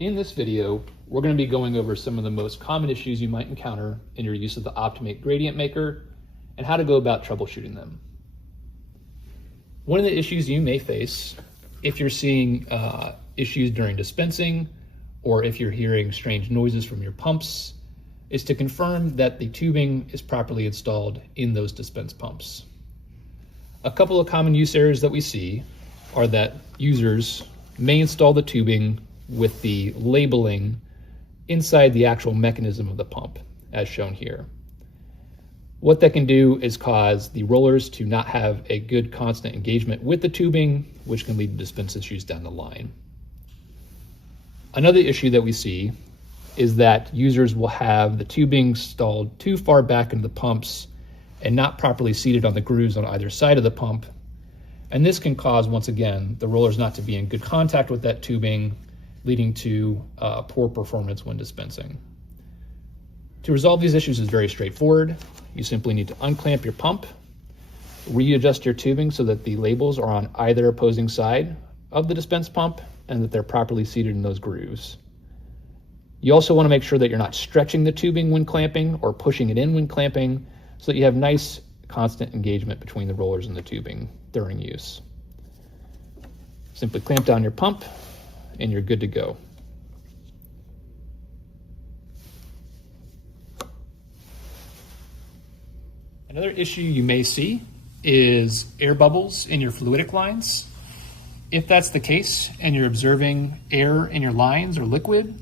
In this video, we're going to be going over some of the most common issues you might encounter in your use of the OptiMATE Gradient Maker and how to go about troubleshooting them. One of the issues you may face if you're seeing issues during dispensing or if you're hearing strange noises from your pumps is to confirm that the tubing is properly installed in those dispense pumps. A couple of common use areas that we see are that users may install the tubing with the labeling inside the actual mechanism of the pump, as shown here. What that can do is cause the rollers to not have a good constant engagement with the tubing, which can lead to dispense issues down the line. Another issue that we see is that users will have the tubing installed too far back into the pumps and not properly seated on the grooves on either side of the pump. And this can cause, once again, the rollers not to be in good contact with that tubing, leading to poor performance when dispensing. To resolve these issues is very straightforward. You simply need to unclamp your pump, readjust your tubing so that the labels are on either opposing side of the dispense pump and that they're properly seated in those grooves. You also want to make sure that you're not stretching the tubing when clamping or pushing it in when clamping so that you have nice constant engagement between the rollers and the tubing during use. Simply clamp down your pump and you're good to go. Another issue you may see is air bubbles in your fluidic lines. If that's the case and you're observing air in your lines or liquid,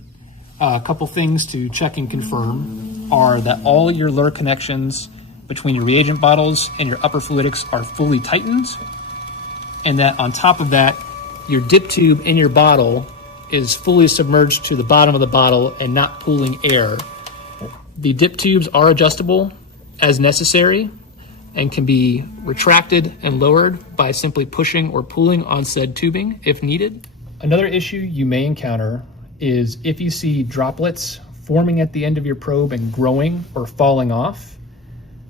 a couple things to check and confirm are that all your lure connections between your reagent bottles and your upper fluidics are fully tightened, and that on top of that, your dip tube in your bottle is fully submerged to the bottom of the bottle and not pooling air. The dip tubes are adjustable as necessary and can be retracted and lowered by simply pushing or pulling on said tubing if needed. Another issue you may encounter is if you see droplets forming at the end of your probe and growing or falling off.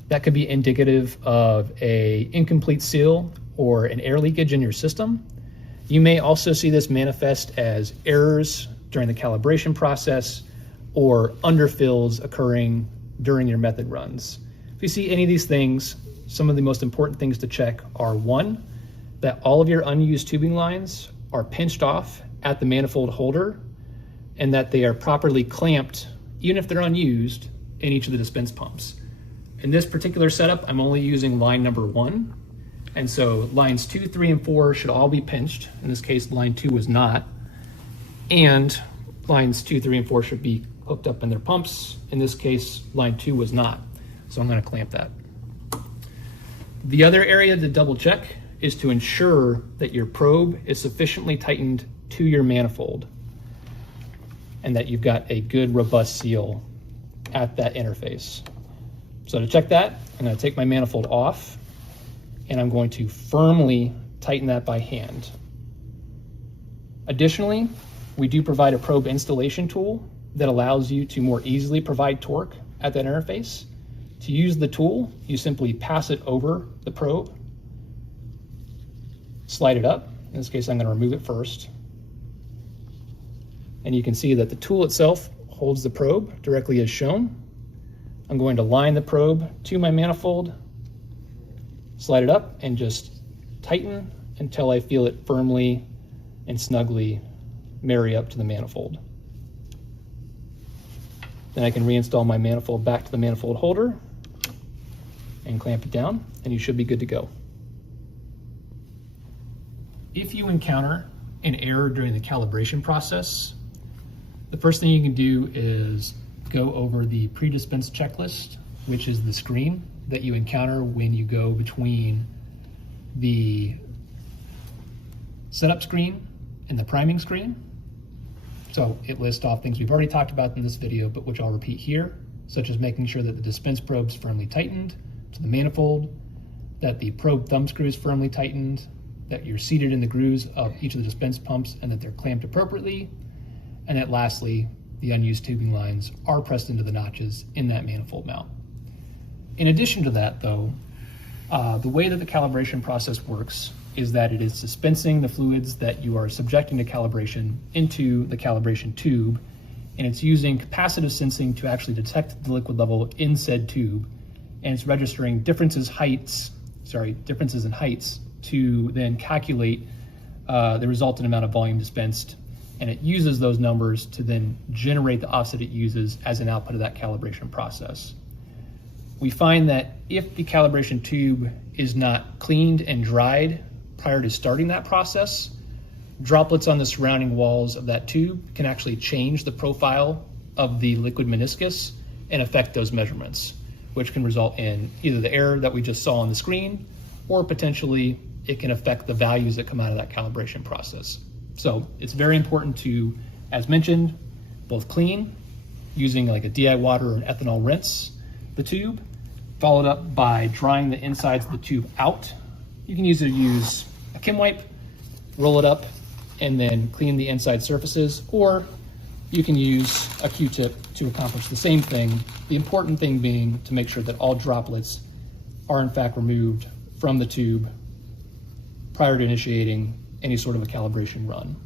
That could be indicative of an incomplete seal or an air leakage in your system. You may also see this manifest as errors during the calibration process or underfills occurring during your method runs. If you see any of these things, some of the most important things to check are: one, that all of your unused tubing lines are pinched off at the manifold holder and that they are properly clamped, even if they're unused, in each of the dispense pumps. In this particular setup, I'm only using line number 1. And so lines 2, 3, and 4 should all be pinched. In this case, line 2 was not. And lines 2, 3, and 4 should be hooked up in their pumps. In this case, line 2 was not. So I'm going to clamp that. The other area to double check is to ensure that your probe is sufficiently tightened to your manifold and that you've got a good, robust seal at that interface. So to check that, I'm going to take my manifold off and I'm going to firmly tighten that by hand. Additionally, we do provide a probe installation tool that allows you to more easily provide torque at that interface. To use the tool, you simply pass it over the probe, slide it up. In this case, I'm going to remove it first. And you can see that the tool itself holds the probe directly as shown. I'm going to line the probe to my manifold, slide it up, and just tighten until I feel it firmly and snugly marry up to the manifold. Then I can reinstall my manifold back to the manifold holder and clamp it down, and you should be good to go. If you encounter an error during the calibration process, the first thing you can do is go over the pre-dispense checklist, which is the screen that you encounter when you go between the setup screen and the priming screen. So it lists off things we've already talked about in this video, but which I'll repeat here, such as making sure that the dispense probe is firmly tightened to the manifold, that the probe thumb screw is firmly tightened, that you're seated in the grooves of each of the dispense pumps and that they're clamped appropriately, and that lastly, the unused tubing lines are pressed into the notches in that manifold mount. In addition to that though, the way that the calibration process works is that it is dispensing the fluids that you are subjecting to calibration into the calibration tube, and it's using capacitive sensing to actually detect the liquid level in said tube, and it's registering differences in heights to then calculate the resultant amount of volume dispensed, and it uses those numbers to then generate the offset it uses as an output of that calibration process. We find that if the calibration tube is not cleaned and dried prior to starting that process, droplets on the surrounding walls of that tube can actually change the profile of the liquid meniscus and affect those measurements, which can result in either the error that we just saw on the screen, or potentially it can affect the values that come out of that calibration process. So it's very important to, as mentioned, both clean, using like a DI water or an ethanol rinse the tube, followed up by drying the insides of the tube out. You can either use a Kim wipe, roll it up, and then clean the inside surfaces, or you can use a Q-tip to accomplish the same thing. The important thing being to make sure that all droplets are in fact removed from the tube prior to initiating any sort of a calibration run.